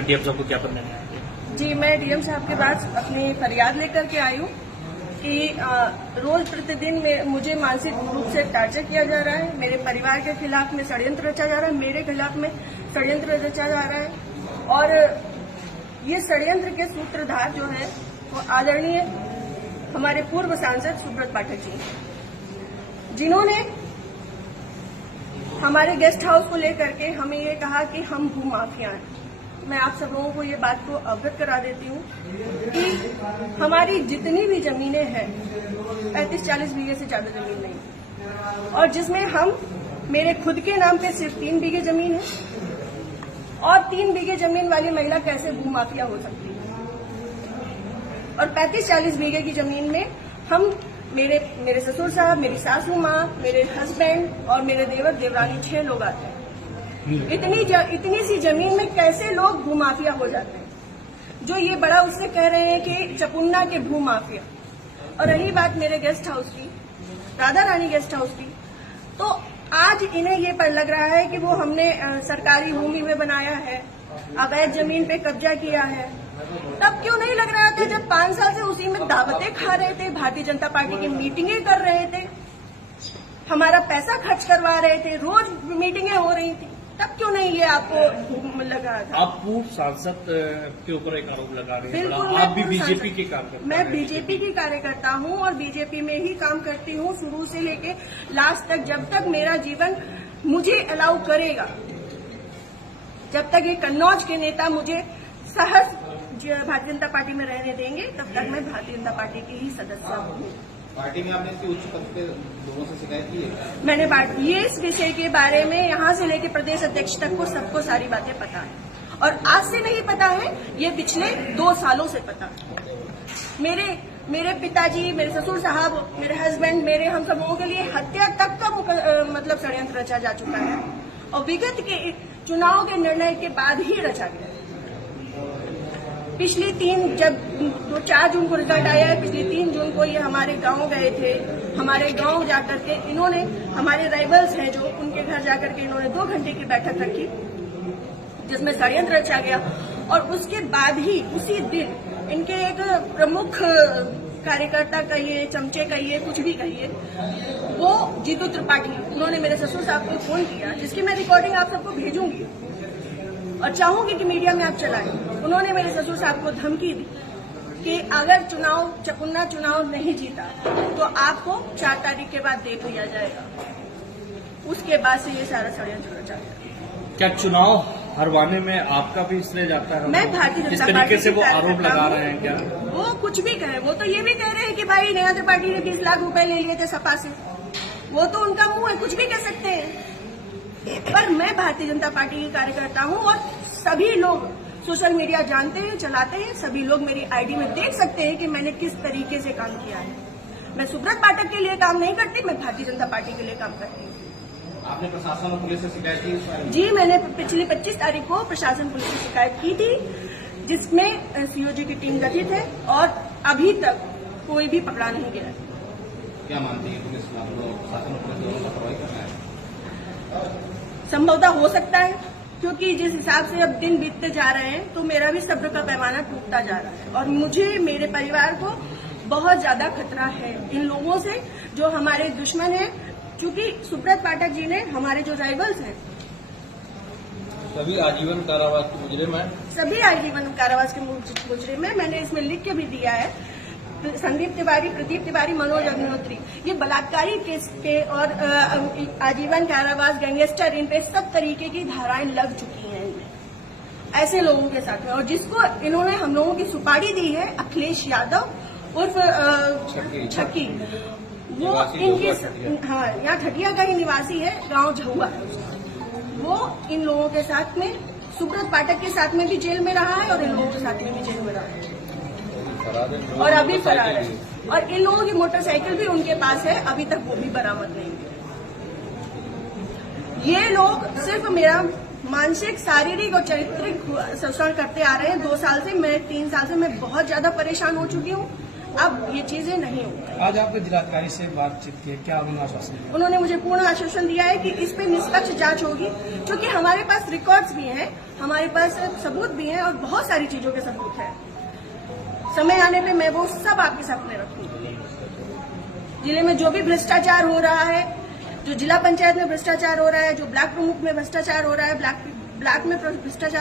DM साहब को ज्ञापन देने आए थे? जी, मैं डीएम साहब के पास अपनी फरियाद लेकर के आई हूँ कि रोज प्रतिदिन में मुझे मानसिक रूप से टार्चर किया जा रहा है। मेरे परिवार के खिलाफ में षड्यंत्र रचा जा रहा है, मेरे खिलाफ में षड्यंत्र रचा जा रहा है। और ये षड्यंत्र के सूत्रधार जो है वो आदरणीय हमारे पूर्व सांसद सुब्रत पाठक जी, जिन्होंने हमारे गेस्ट हाउस को लेकर के हमें ये कहा कि हम भूमाफिया हैं। मैं आप सब लोगों को ये बात को अवगत करा देती हूँ कि हमारी जितनी भी जमीनें हैं 35-40 बीघे से ज्यादा जमीन नहीं, और जिसमें हम मेरे खुद के नाम पे सिर्फ 3 बीघे जमीन है। और 3 बीघे जमीन वाली महिला कैसे भूमाफिया हो सकती है? और 35-40 बीघे की जमीन में हम मेरे ससुर साहब, मेरी सासू माँ, मेरे हस्बैंड और मेरे देवर देवरानी 6 लोग आते हैं। इतनी सी जमीन में कैसे लोग भूमाफिया हो जाते हैं? जो ये बड़ा उससे कह रहे हैं कि चपुन्ना के भूमाफिया। और रही बात मेरे गेस्ट हाउस की, राधा रानी गेस्ट हाउस की, तो आज इन्हें ये पर लग रहा है कि वो हमने सरकारी भूमि में बनाया है, अवैध जमीन पे कब्जा किया है। तब क्यों नहीं लग रहा था जब 5 साल से उसी में दावतें खा रहे थे, भारतीय जनता पार्टी की मीटिंगें कर रहे थे, हमारा पैसा खर्च करवा रहे थे, रोज मीटिंगें हो रही थी, तब क्यों नहीं ये आपको लगा था? आप पूर्व सांसद के ऊपर एक आरोप लगा रहे हैं। बिल्कुल, आप भी बीजेपी के कार्यकर्ता? मैं बीजेपी की कार्यकर्ता हूँ और बीजेपी में ही काम करती हूँ शुरू से लेके लास्ट तक। जब तक मेरा जीवन मुझे अलाउ करेगा, जब तक ये कन्नौज के नेता मुझे सहज भारतीय जनता पार्टी में रहने देंगे, तब तक मैं भारतीय जनता पार्टी की ही सदस्य हूँ। पार्टी में आपने इसकी उच्च पद पे लोगों से शिकायत की है? मैंने ये इस विषय के बारे में यहाँ से लेकर प्रदेश अध्यक्ष तक को सबको सारी बातें पता है, और आज से नहीं पता है, ये पिछले 2 सालों से पता है। मेरे पिताजी, मेरे ससुर साहब, मेरे हस्बैंड, हम सब लोगों के लिए हत्या तक का मतलब षड्यंत्र रचा जा चुका है, और विगत के चुनाव के निर्णय के बाद ही रचा गया। पिछली 4 जून को रिजल्ट आया है, पिछली 3 जून को ये हमारे गांव गए थे। हमारे गांव जाकर के इन्होंने, हमारे राइवल्स हैं जो, उनके घर जाकर के इन्होंने 2 घंटे की बैठक रखी जिसमें षड्यंत्र रचा गया। और उसके बाद ही उसी दिन इनके एक प्रमुख कार्यकर्ता कहिए, चमचे कहिए, कुछ भी कहिए, वो जीतू त्रिपाठी, उन्होंने मेरे ससुर साहब को फोन किया, जिसकी मैं रिकॉर्डिंग आप सबको भेजूंगी और चाहूंगी कि मीडिया में आप चलाएं। उन्होंने मेरे ससुर साहब को धमकी दी कि अगर चपुन्ना चुनाव नहीं जीता तो आपको 4 तारीख के बाद देख लिया जाएगा। उसके बाद से ये सारा षड्यंत्र रचा गया। क्या चुनाव हरवाने में आपका भी इसलिए जाता है? मैं भारतीय जनता पार्टी, इस तरीके से वो आरोप लगा रहे हैं क्या? वो कुछ भी कहे, वो तो ये भी कह रहे हैं कि भाई नेहा त्रिपाठी ने 20 लाख रुपए ले लिए थे सपा से। वो तो उनका मुंह है, कुछ भी कह सकते हैं। पर मैं भारतीय जनता पार्टी की कार्यकर्ता हूँ, और सभी लोग सोशल मीडिया जानते हैं, चलाते हैं, सभी लोग मेरी आईडी में देख सकते हैं कि मैंने किस तरीके से काम किया है। मैं सुब्रत पाठक के लिए काम नहीं करती, मैं भारतीय जनता पार्टी के लिए काम करती हूँ। आपने प्रशासन और पुलिस से शिकायत की? जी, मैंने पिछली 25 तारीख को प्रशासन पुलिस से शिकायत की थी, जिसमें सीओजी की टीम गठित है, और अभी तक कोई भी पकड़ा नहीं गया। क्या मानती है पुलिस, प्रशासन और पुलिस दोनों लापरवाही कर रहा है? संभवतः हो सकता है, क्योंकि जिस हिसाब से अब दिन बीतते जा रहे हैं तो मेरा भी सब्र का पैमाना टूटता जा रहा है, और मुझे, मेरे परिवार को बहुत ज्यादा खतरा है इन लोगों से जो हमारे दुश्मन हैं। क्योंकि सुब्रत पाठक जी ने, हमारे जो राइवल्स हैं, सभी आजीवन कारावास के मुजरिम हैं। सभी आजीवन कारावास के मुजरिम हैं। मैंने इसमें लिख के भी दिया है, संदीप तिवारी, प्रदीप तिवारी, मनोज अग्निहोत्री, ये बलात्कारी केस पे और आजीवन कारावास, गैंगस्टर, इन पे सब तरीके की धाराएं लग चुकी हैं इनमें, ऐसे लोगों के साथ में। और जिसको इन्होंने हम लोगों की सुपारी दी है, अखिलेश यादव उर्फ छक्की, वो इनके, हाँ, यहाँ ठटिया का ही निवासी है, गांव झहुआ है उसका। वो इन लोगों के साथ में, सुब्रत पाठक के साथ में भी जेल में रहा है और इन लोगों के साथ में भी जेल में रहा है, और अभी फरार है। और इन लोगों की मोटरसाइकिल भी उनके पास है, अभी तक वो भी बरामद नहीं है। ये लोग सिर्फ मेरा मानसिक, शारीरिक और चारित्रिक शोषण करते आ रहे हैं 2 साल से। मैं 3 साल से मैं बहुत ज्यादा परेशान हो चुकी हूँ। अब ये चीजें नहीं होंगी। आज आपने जिलाधिकारी से बातचीत की, क्या उन्होंने आश्वासन दिया? उन्होंने मुझे पूर्ण आश्वासन दिया है कि इस पे निष्पक्ष जांच होगी, क्योंकि हमारे पास रिकॉर्ड्स भी हैं, हमारे पास सबूत भी हैं और बहुत सारी चीजों के सबूत हैं। समय आने पे मैं वो सब आपके सामने रखूंगी। जिले में जो भी भ्रष्टाचार हो रहा है, जो जिला पंचायत में भ्रष्टाचार हो रहा है, जो ब्लॉक प्रमुख में भ्रष्टाचार हो रहा है, ब्लॉक में भ्रष्टाचार